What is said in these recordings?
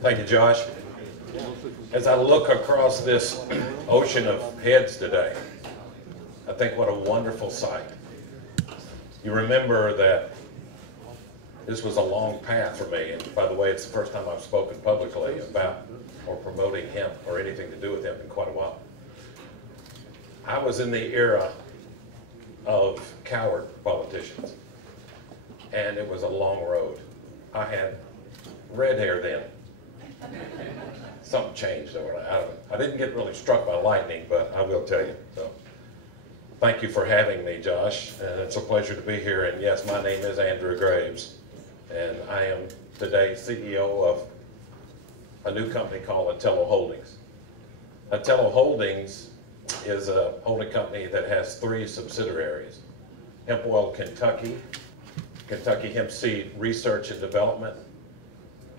Thank you, Josh. As I look across this ocean of heads today, I think what a wonderful sight. You remember that this was a long path for me, and by the way, it's the first time I've spoken publicly about or promoting hemp or anything to do with hemp in quite a while. I was in the era of coward politicians, and it was a long road. I had red hair then. Something changed over there. I didn't get really struck by lightning, but I will tell you. So, thank you for having me, Josh, and it's a pleasure to be here. And yes, my name is Andrew Graves, and I am today CEO of a new company called Atalo Holdings. Atalo Holdings is a holding company that has 3 subsidiaries: Hemp Oil Kentucky, Kentucky Hemp Seed Research and Development,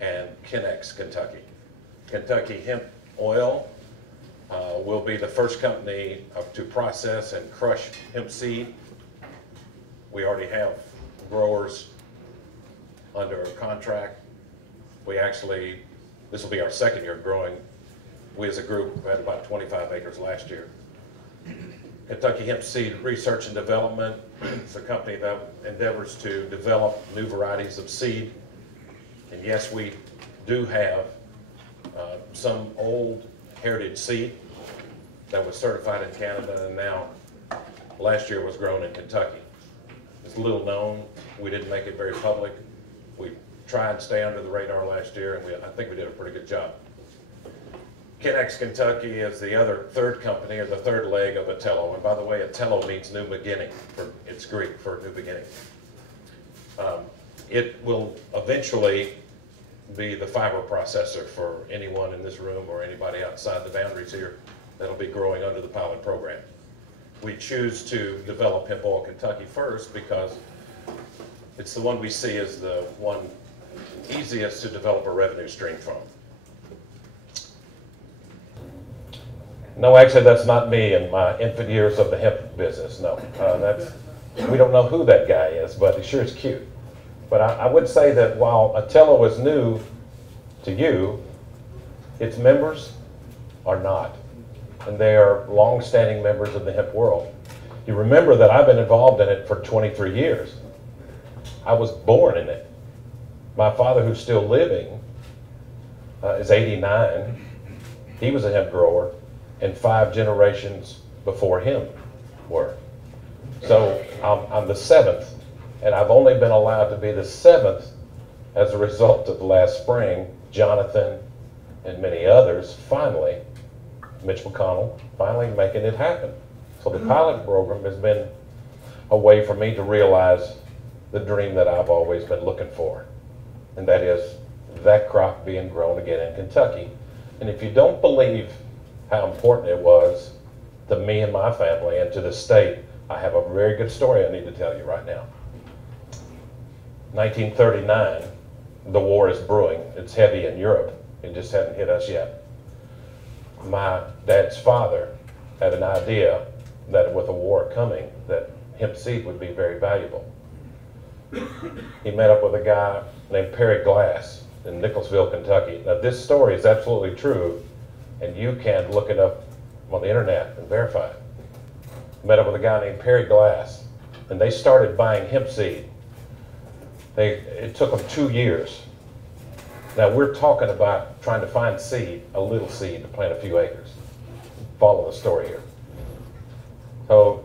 and Kenex Kentucky. Kentucky Hemp Oil will be the first company to process and crush hemp seed. We already have growers under contract. This will be our 2nd year growing. We as a group had about 25 acres last year. Kentucky Hemp Seed Research and Development is a company that endeavors to develop new varieties of seed. And yes, we do have some old heritage seed that was certified in Canada, and now last year was grown in Kentucky. It's little known. We didn't make it very public. We tried to stay under the radar last year, and I think we did a pretty good job. Kenex Kentucky is the other 3rd company, or the 3rd leg of Atalo. And by the way, Atalo means new beginning. It's Greek for new beginning. It will eventually be the fiber processor for anyone in this room or anybody outside the boundaries here that'll be growing under the pilot program. We choose to develop Hemp Oil Kentucky first because it's the one we see as the one easiest to develop a revenue stream from. No, actually, that's not me in my infant years of the hemp business. No, we don't know who that guy is, but he sure is cute. But I would say that while Atalo is new to you, its members are not. And they are long-standing members of the hemp world. You remember that I've been involved in it for 23 years. I was born in it. My father, who's still living, is 89. He was a hemp grower, and 5 generations before him were. So I'm the 7th. And I've only been allowed to be the 7th as a result of last spring, Jonathan and many others finally, Mitch McConnell, finally making it happen. So the pilot program has been a way for me to realize the dream that I've always been looking for. And that is that crop being grown again in Kentucky. And if you don't believe how important it was to me and my family and to the state, I have a very good story I need to tell you right now. 1939, the war is brewing. It's heavy in Europe. It just hadn't hit us yet. My dad's father had an idea that with a war coming, that hemp seed would be very valuable. He met up with a guy named Perry Glass in Nicholsville, Kentucky. Now this story is absolutely true, and you can look it up on the internet and verify it. Met up with a guy named Perry Glass, and they started buying hemp seed. It took them 2 years. Now we're talking about trying to find seed, a little seed to plant a few acres. Follow the story here. So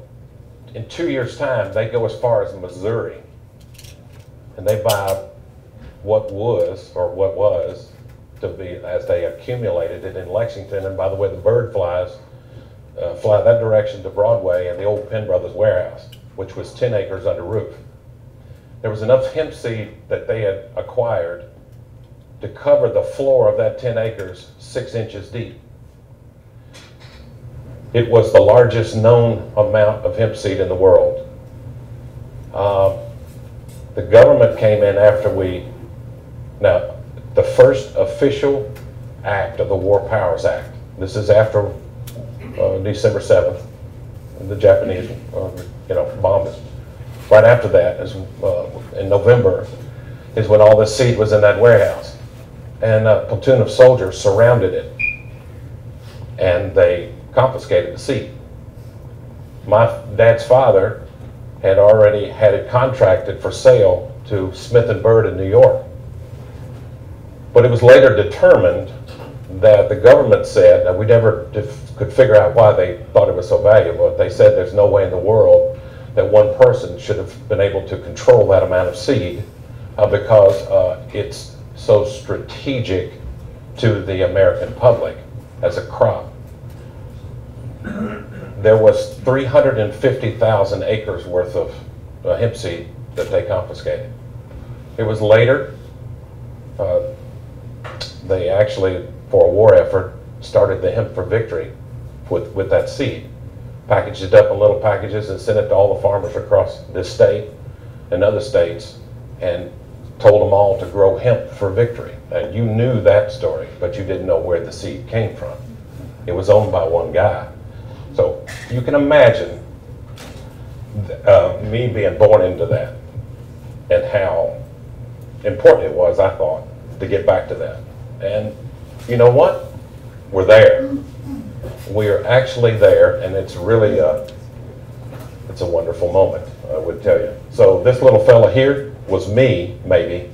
in 2 years' time, they go as far as Missouri, and they buy what was to be, as they accumulated it in Lexington. And by the way, the bird flies fly that direction to Broadway and the old Penn Brothers warehouse, which was 10 acres under roof. There was enough hemp seed that they had acquired to cover the floor of that 10 acres 6 inches deep. It was the largest known amount of hemp seed in the world. The government came in after the first official act of the War Powers Act. This is after December 7th, the Japanese bombed us. Right after that, in November, is when all this seed was in that warehouse. and a platoon of soldiers surrounded it, and they confiscated the seed. My dad's father had already had it contracted for sale to Smith & Bird in New York. But it was later determined that the government said, and we never could figure out why they thought it was so valuable. They said there's no way in the world that one person should have been able to control that amount of seed because it's so strategic to the American public as a crop. There was 350,000 acres worth of hemp seed that they confiscated. It was later, they actually, for a war effort, started the Hemp for Victory with that seed. Packaged it up in little packages and sent it to all the farmers across this state and other states and told them all to grow hemp for victory. And you knew that story, but you didn't know where the seed came from. It was owned by one guy. So you can imagine me being born into that and how important it was, I thought, to get back to that. And you know what? We're there. We are actually there, and it's really it's a wonderful moment, I would tell you. So this little fella here was me, maybe,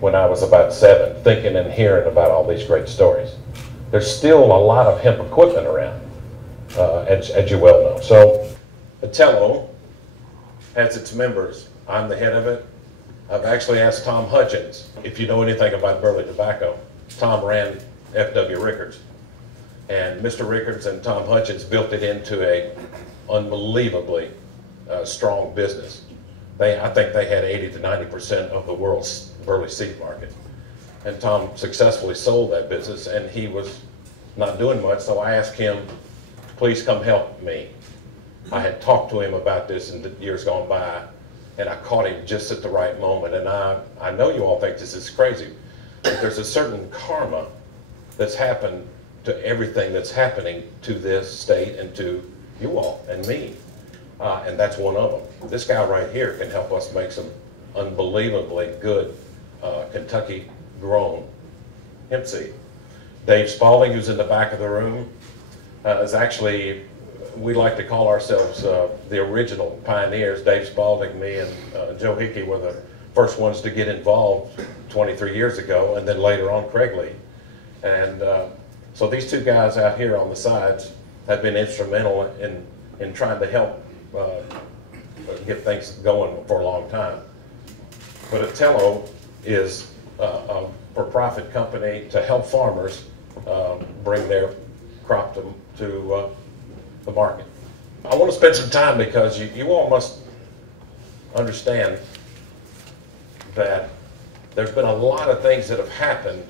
when I was about 7, thinking and hearing about all these great stories. There's still a lot of hemp equipment around, as you well know. So Atalo has its members. I'm the head of it. I've actually asked Tom Hutchins if you know anything about Burley Tobacco. Tom ran F.W. Rickards. And Mr. Rickards and Tom Hutchins built it into a unbelievably strong business. I think they had 80 to 90% of the world's burley seed market. And Tom successfully sold that business, and he was not doing much, so I asked him, please come help me. I had talked to him about this in the years gone by, and I caught him just at the right moment. And I know you all think this is crazy, but there's a certain karma that's happened to everything that's happening to this state and to you all and me. And that's one of them. This guy right here can help us make some unbelievably good Kentucky grown hemp seed. Dave Spalding, who's in the back of the room, is actually, we like to call ourselves the original pioneers. Dave Spalding, me, and Joe Hickey were the first ones to get involved 23 years ago, and then later on Craig Lee. And so these two guys out here on the sides have been instrumental in trying to help get things going for a long time. But Atalo is a for-profit company to help farmers bring their crop to the market. I want to spend some time because you all must understand that there's been a lot of things that have happened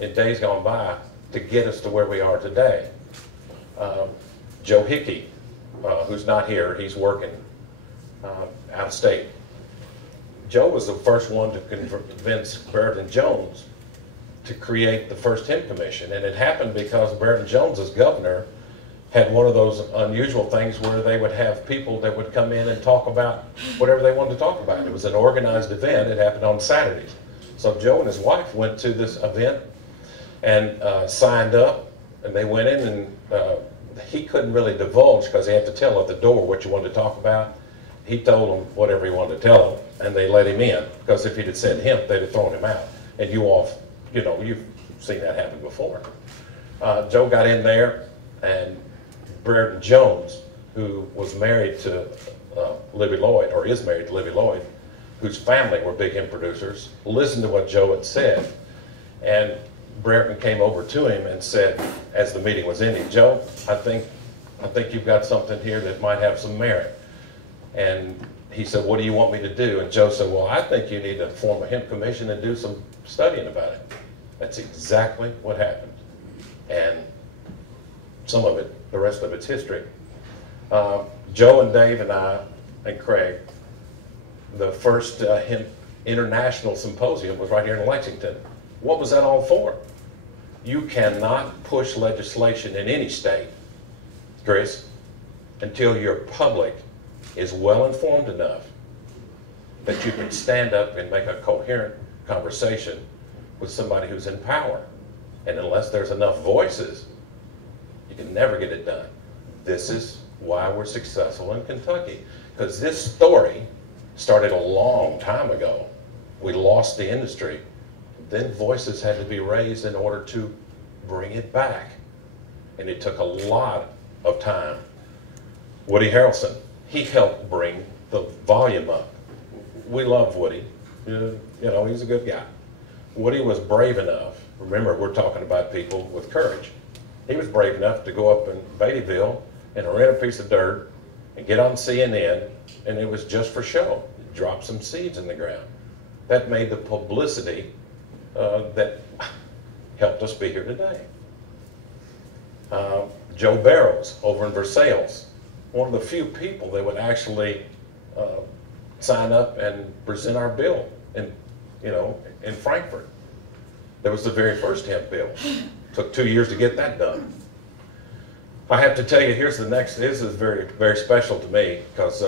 in days gone by to get us to where we are today. Joe Hickey, who's not here, he's working out of state. Joe was the first one to convince Barrett and Jones to create the first hemp commission, and it happened because Barrett and Jones as governor had one of those unusual things where they would have people that would come in and talk about whatever they wanted to talk about. It was an organized event. It happened on Saturdays. So Joe and his wife went to this event and signed up, and they went in, and he couldn't really divulge because he had to tell at the door what you wanted to talk about. He told them whatever he wanted to tell them, and they let him in, because if he'd have said hemp, they'd have thrown him out. And you all, you know, you've seen that happen before. Joe got in there, and Barrett Jones, who was married to Libby Lloyd, or is married to Libby Lloyd, whose family were big hemp producers, listened to what Joe had said. And Brereton came over to him and said, as the meeting was ending, Joe, I think you've got something here that might have some merit. And he said, what do you want me to do? And Joe said, well, I think you need to form a hemp commission and do some studying about it. That's exactly what happened. And some of it, the rest of it's history. Joe and Dave and I and Craig, the first hemp international symposium was right here in Lexington. What was that all for? You cannot push legislation in any state, Chris, until your public is well informed enough that you can stand up and make a coherent conversation with somebody who's in power. And unless there's enough voices, you can never get it done. This is why we're successful in Kentucky. Because this story started a long time ago. We lost the industry. Then voices had to be raised in order to bring it back. And it took a lot of time. Woody Harrelson, he helped bring the volume up. We love Woody. You know, he's a good guy. Woody was brave enough. Remember, we're talking about people with courage. He was brave enough to go up in Beattyville and rent a piece of dirt and get on CNN, and it was just for show. Drop some seeds in the ground. That made the publicity that helped us be here today. Joe Barrows over in Versailles, one of the few people that would actually sign up and present our bill in Frankfurt. That was the very first hemp bill. Took 2 years to get that done. I have to tell you, here's the next, this is very, very special to me, because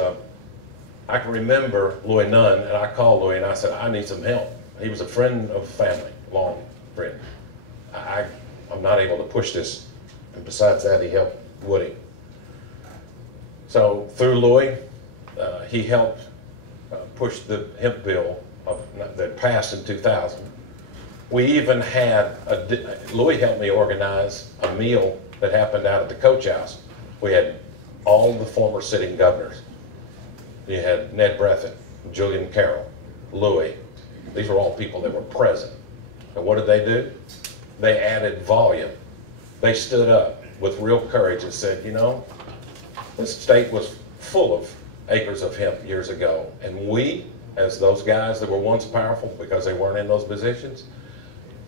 I can remember Louis Nunn, and I called Louis and I said, I need some help. He was a friend of the family, long friend. I'm not able to push this. And besides that, he helped Woody. So through Louis, he helped push the hemp bill that passed in 2000. We even had, Louis helped me organize a meal that happened out at the Coach House. We had all the former sitting governors. You had Ned Breathitt, Julian Carroll, Louis. These were all people that were present. And what did they do? They added volume. They stood up with real courage and said, you know, this state was full of acres of hemp years ago. And we, as those guys that were once powerful because they weren't in those positions,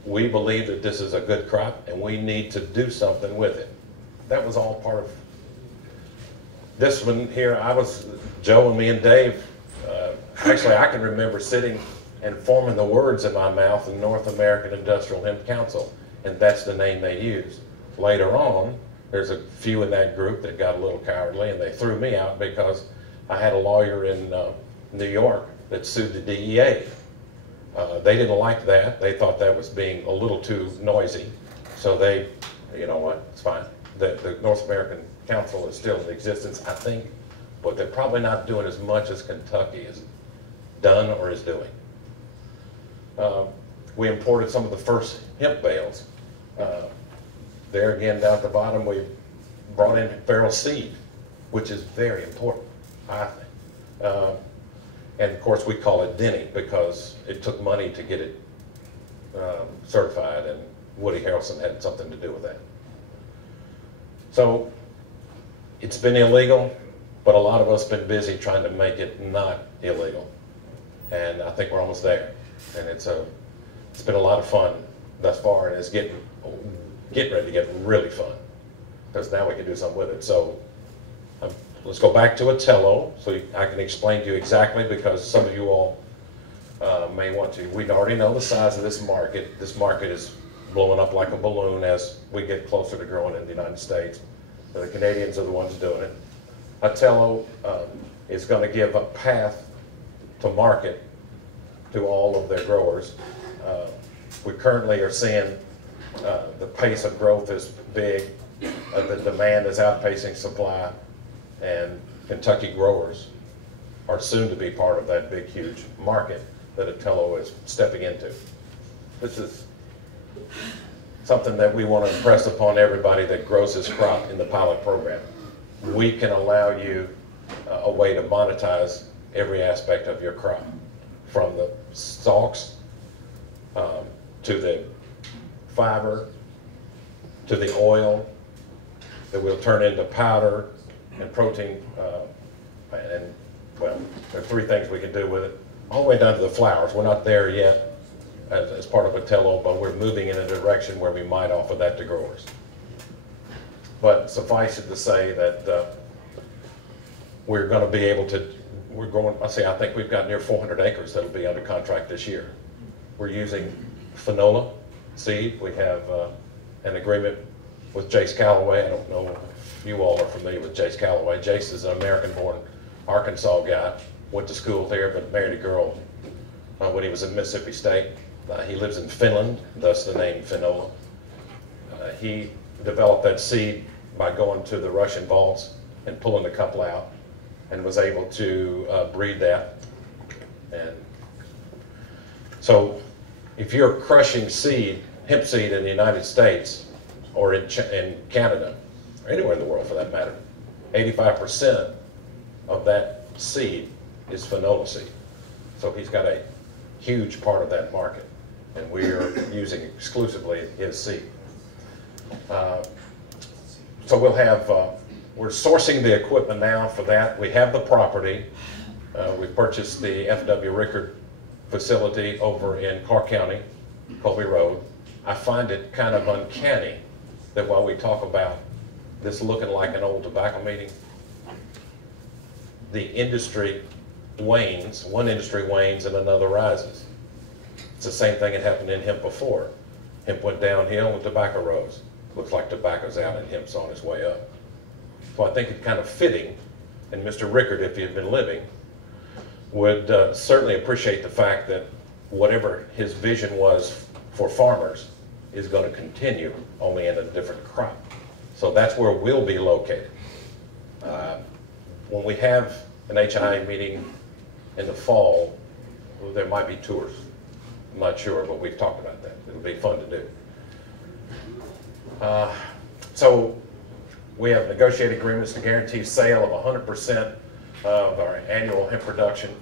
we believe that this is a good crop and we need to do something with it. That was all part of this one here. Joe and me and Dave, actually I can remember sitting and forming the words in my mouth in North American Industrial Hemp Council, and that's the name they used. Later on, there's a few in that group that got a little cowardly and they threw me out because I had a lawyer in New York that sued the DEA. They didn't like that. They thought that was being a little too noisy. So they, you know what, it's fine. The North American Council is still in existence, I think, but they're probably not doing as much as Kentucky has done or is doing. We imported some of the first hemp bales. There again, down at the bottom, we brought in feral seed, which is very important, I think. And of course, we call it Denny because it took money to get it certified, and Woody Harrelson had something to do with that. So it's been illegal, but a lot of us have been busy trying to make it not illegal. And I think we're almost there. And it's been a lot of fun thus far, and it's getting ready to get really fun because now we can do something with it. So let's go back to Atalo so I can explain to you exactly, because some of you all may want to. We already know the size of this market. This market is blowing up like a balloon as we get closer to growing in the United States. The Canadians are the ones doing it. Atalo is going to give a path to market to all of their growers. We currently are seeing the pace of growth is big. The demand is outpacing supply, and Kentucky growers are soon to be part of that big, huge market that Atalo is stepping into. This is something that we want to impress upon everybody that grows this crop in the pilot program. We can allow you a way to monetize every aspect of your crop, from the stalks to the fiber to the oil that will turn into powder and protein, and well, there are three things we can do with it, all the way down to the flowers. We're not there yet as part of Atalo, but we're moving in a direction where we might offer that to growers. But suffice it to say that we're going to be able to, I think we've got near 400 acres that'll be under contract this year. We're using Finola seed. We have an agreement with Jace Callaway. I don't know if you all are familiar with Jace Callaway. Jace is an American-born Arkansas guy, went to school here, but married a girl when he was in Mississippi State. He lives in Finland, thus the name Finola. He developed that seed by going to the Russian vaults and pulling a couple out, and was able to breed that. And so if you're crushing seed, hemp seed in the United States or in Canada, or anywhere in the world for that matter, 85% of that seed is Finola seed. So he's got a huge part of that market, and we're using exclusively his seed. So we'll have, we're sourcing the equipment now for that. We have the property. We purchased the F.W. Rickard facility over in Clark County, Colby Road. I find it kind of uncanny that while we talk about this looking like an old tobacco meeting, the industry wanes, one industry wanes and another rises. It's the same thing that happened in hemp before. Hemp went downhill and tobacco rose. Looks like tobacco's out and hemp's on its way up. So I think it's kind of fitting, and Mr. Rickard, if he had been living, would certainly appreciate the fact that whatever his vision was for farmers is going to continue, only in a different crop. So that's where we'll be located. When we have an HIA meeting in the fall, there might be tours. I'm not sure, but we've talked about that. It'll be fun to do. So we have negotiated agreements to guarantee sale of 100% of our annual hemp production.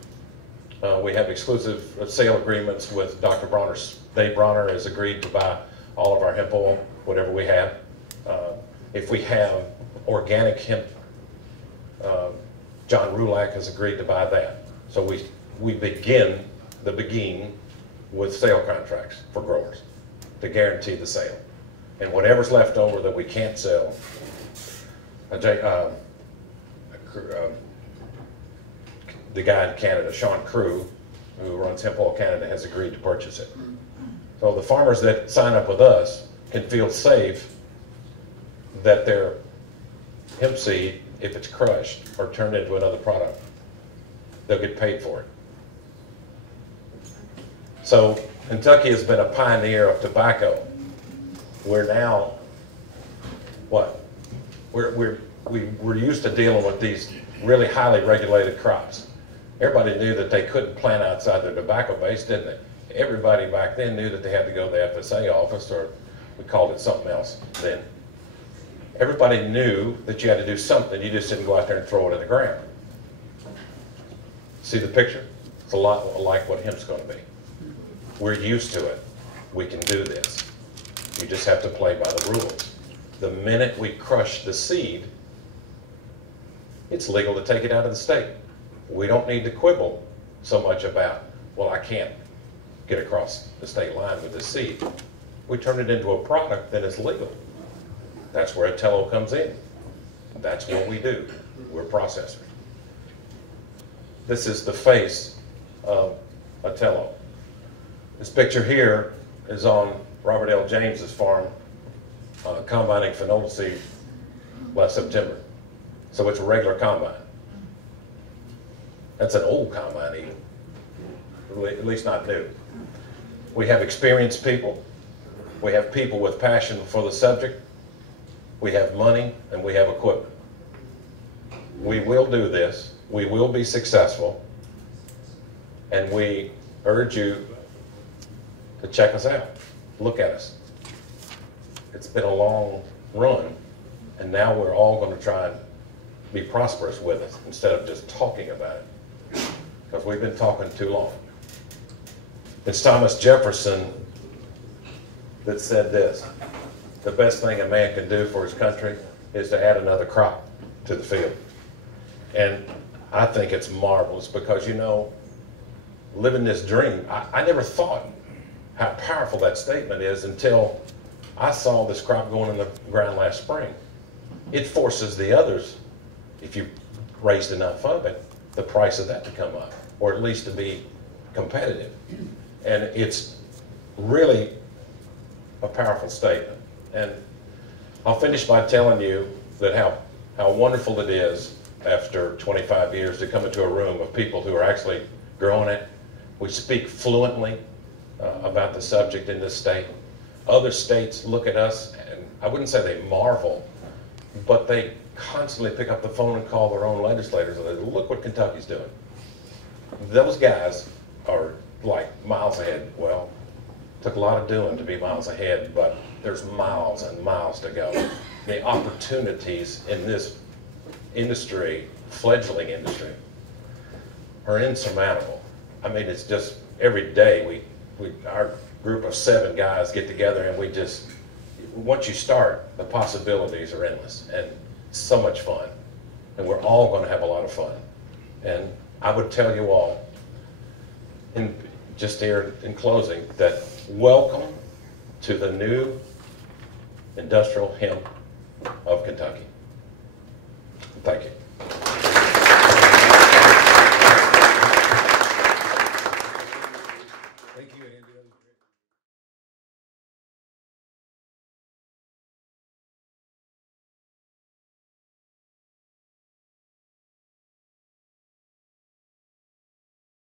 We have exclusive sale agreements with Dr. Bronner. Dave Bronner has agreed to buy all of our hemp oil, whatever we have. If we have organic hemp, John Rulak has agreed to buy that. So we begin with sale contracts for growers to guarantee the sale. And whatever's left over that we can't sell, the guy in Canada, Sean Crew, who runs Hemp Oil Canada, has agreed to purchase it. So the farmers that sign up with us can feel safe that their hemp seed, if it's crushed or turned into another product, they'll get paid for it. So Kentucky has been a pioneer of tobacco. We're now, what? We're used to dealing with these really highly regulated crops. Everybody knew that they couldn't plant outside their tobacco base, didn't they? Everybody back then knew that they had to go to the FSA office, or we called it something else then. Everybody knew that you had to do something. You just didn't go out there and throw it in the ground. See the picture? It's a lot like what hemp's going to be. We're used to it. We can do this. You just have to play by the rules. The minute we crush the seed, it's legal to take it out of the state. We don't need to quibble so much about, well, I can't get across the state line with this seed. We turn it into a product that is legal. That's where Atalo comes in. That's what we do. We're processors. This is the face of Atalo. This picture here is on Robert L. James's farm, combining Finola seed last September. So it's a regular combine. That's an old combine even, at least not new. We have experienced people. We have people with passion for the subject. We have money and we have equipment. We will do this. We will be successful. And we urge you to check us out. Look at us. It's been a long run, and now we're all going to try and be prosperous with it instead of just talking about it, because we've been talking too long. It's Thomas Jefferson that said this: the best thing a man can do for his country is to add another crop to the field. And I think it's marvelous because, you know, living this dream, I never thought how powerful that statement is until I saw this crop going in the ground last spring. It forces the others, if you raised enough of it, the price of that to come up, or at least to be competitive. And it's really a powerful statement. And I'll finish by telling you that how wonderful it is after 25 years to come into a room of people who are actually growing it. We speak fluently. about the subject in this state. Other states look at us, and I wouldn't say they marvel, but they constantly pick up the phone and call their own legislators and they look what Kentucky's doing. Those guys are like miles ahead. Well, took a lot of doing to be miles ahead, but there's miles and miles to go. The opportunities in this industry, fledgling industry, are insurmountable. I mean, it's just every day our group of 7 guys get together and we just, once you start, the possibilities are endless and so much fun. And we're all going to have a lot of fun. And I would tell you all, just here in closing, that welcome to the new industrial hemp of Kentucky. Thank you.